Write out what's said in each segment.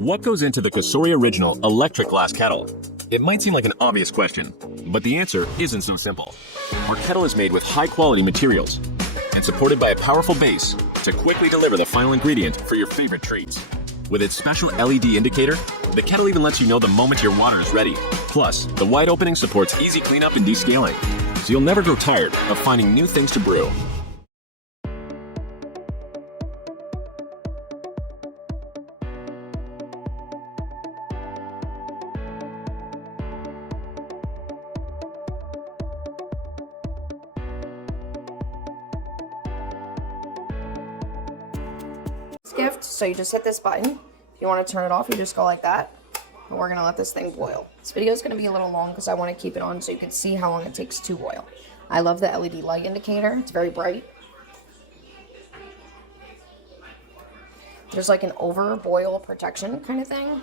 What goes into the COSORI Original Electric Glass Kettle? It might seem like an obvious question, but the answer isn't so simple. Our kettle is made with high-quality materials and supported by a powerful base to quickly deliver the final ingredient for your favorite treats. With its special LED indicator, the kettle even lets you know the moment your water is ready. Plus, the wide opening supports easy cleanup and descaling, so you'll never grow tired of finding new things to brew. Gift, so you just hit this button. If you want to turn it off, you just go like that, and we're gonna let this thing boil. This video is gonna be a little long because I want to keep it on so you can see how long it takes to boil. I love the LED light indicator, it's very bright. There's like an over boil protection kind of thing.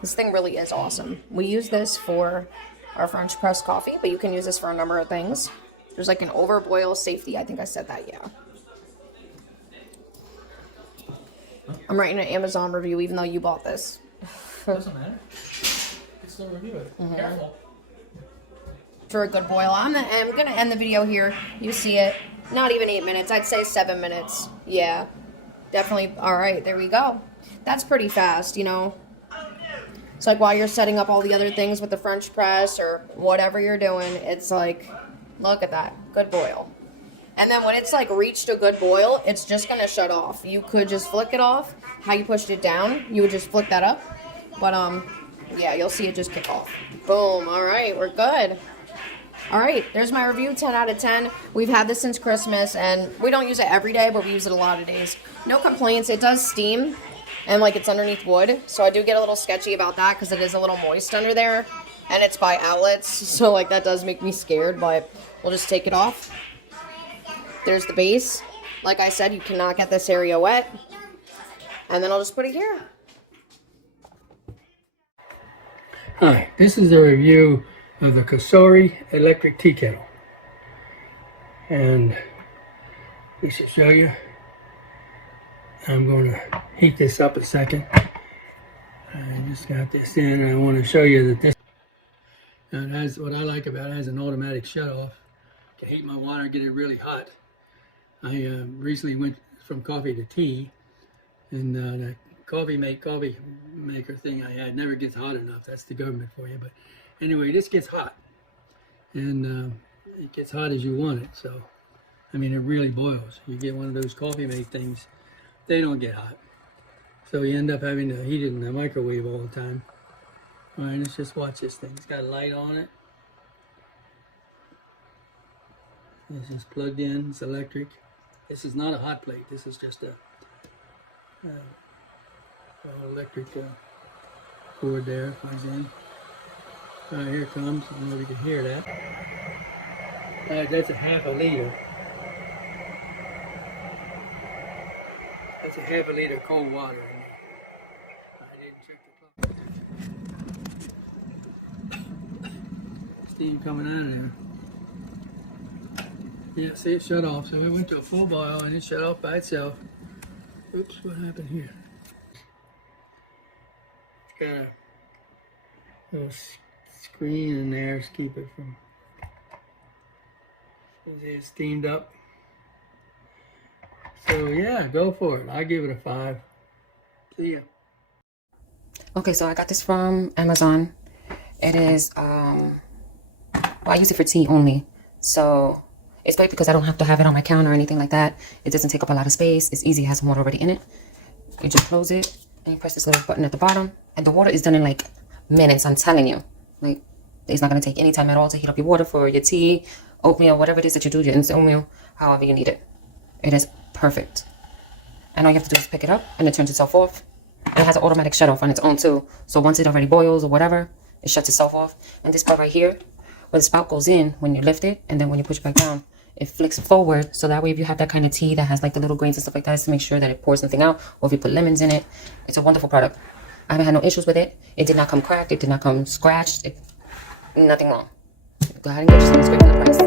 This thing really is awesome. We use this for our French press coffee, but you can use this for a number of things. There's like an over boil safety, I think I said that, yeah. I'm writing an Amazon review even though you bought this. Doesn't matter. It's still review it. Careful. For a good boil. I'm gonna end the video here. You see it. Not even 8 minutes. I'd say 7 minutes. Yeah. Definitely. Alright, there we go. That's pretty fast, you know. It's like while you're setting up all the other things with the French press or whatever you're doing, it's like, look at that. Good boil. And then when it's like reached a good boil, it's just gonna shut off. You could just flick it off. How you pushed it down, you would just flick that up. But yeah, you'll see it just kick off. Boom. All right, we're good. All right, there's my review. 10 out of 10. We've had this since Christmas, and we don't use it every day, but we use it a lot of days. No complaints. It does steam, and like it's underneath wood, so I do get a little sketchy about that because it is a little moist under there, and it's by outlets, so like that does make me scared. But we'll just take it off. There's the base. Like I said, you cannot get this area wet. And then I'll just put it here. Hi, this is a review of the COSORI Electric Tea Kettle. And just to show you, I'm going to heat this up a second. I just got this in and I want to show you that this, it has, what I like about it, has an automatic shut off to heat my water, get it really hot. I recently went from coffee to tea, and the coffee maker thing I had never gets hot enough. That's the government for you. But anyway, this gets hot, and it gets hot as you want it. So, I mean, it really boils. You get one of those coffee make things, they don't get hot. So you end up having to heat it in the microwave all the time. All right, let's just watch this thing. It's got a light on it. This is plugged in. It's electric. This is not a hot plate. This is just a electric cord there. Plugs in. All right, here it comes. I don't know if you can hear that. That's a half a liter. That's a half a liter of cold water in there. I didn't check the plug. Steam coming out of there. Yeah, see, it shut off. So it went to a full boil and it shut off by itself. Oops, what happened here? It's got a little screen in there to keep it from, it's steamed up. So yeah, go for it. I give it a 5. See ya. Okay, so I got this from Amazon. It is, well, I use it for tea only. So it's great because I don't have to have it on my counter or anything like that. It doesn't take up a lot of space. It's easy. It has some water already in it. You just close it and you press this little button at the bottom. And the water is done in like minutes, I'm telling you. Like, it's not going to take any time at all to heat up your water for your tea, oatmeal, whatever it is that you do, your instant oatmeal, however you need it. It is perfect. And all you have to do is pick it up and it turns itself off. And it has an automatic shut off on its own too. So once it already boils or whatever, it shuts itself off. And this part right here, where the spout goes in when you lift it, and then when you push it back down, it flicks forward. So that way, if you have that kind of tea that has like the little grains and stuff like that, it's to make sure that it pours something out, or if you put lemons in it, it's a wonderful product. I haven't had no issues with it. It did not come cracked. It did not come scratched. Nothing wrong. Go ahead and get yourself. It's great for the price.